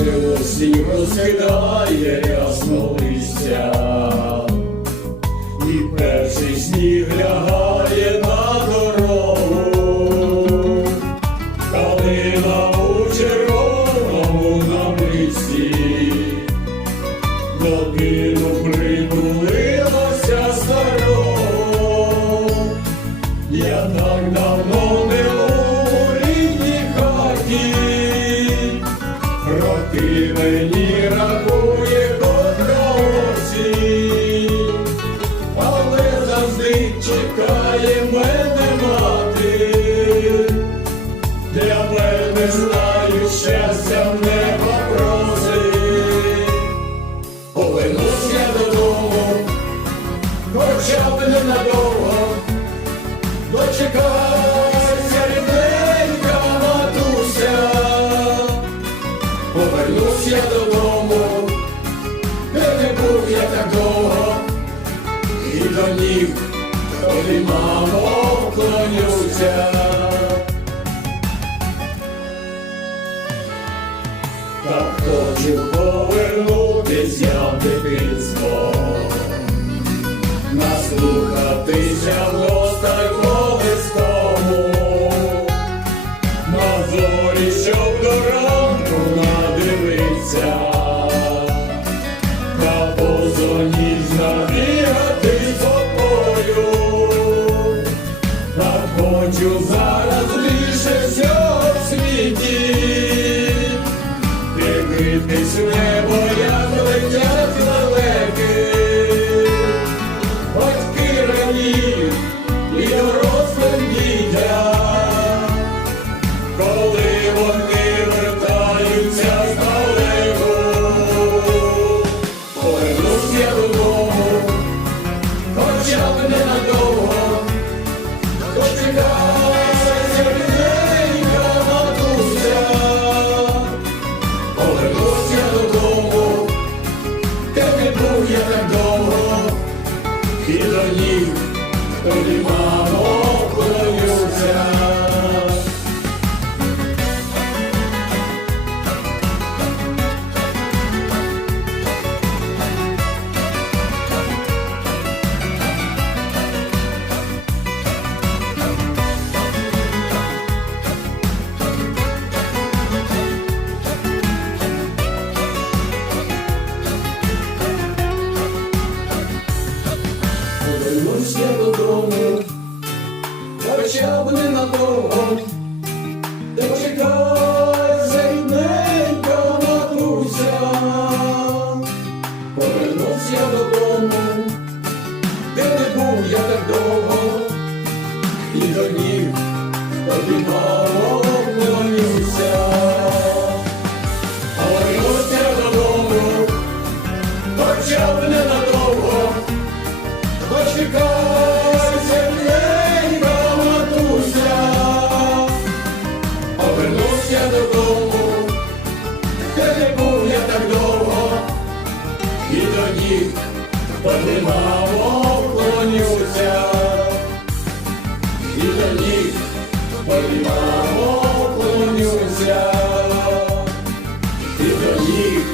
осінь розкидає рясно листя, і перший сніг роки мені рахує котра але завжди чекає мене мати, для мене знаю щастя неба просить. Повернусь я додому, хоча б ненадовго, повернусь я додому, де не був я так довго, і до ніг тобі, мамо, вклонюся. Так хочу повернутись хочу зараз лише всього світі. Дивитись в небо, і до ніг тобі, Повернусь додому, хоча б ненадовго, я додому, де не був я так довго, і до подимав клонюся, і до подимав клонюся, і мамо.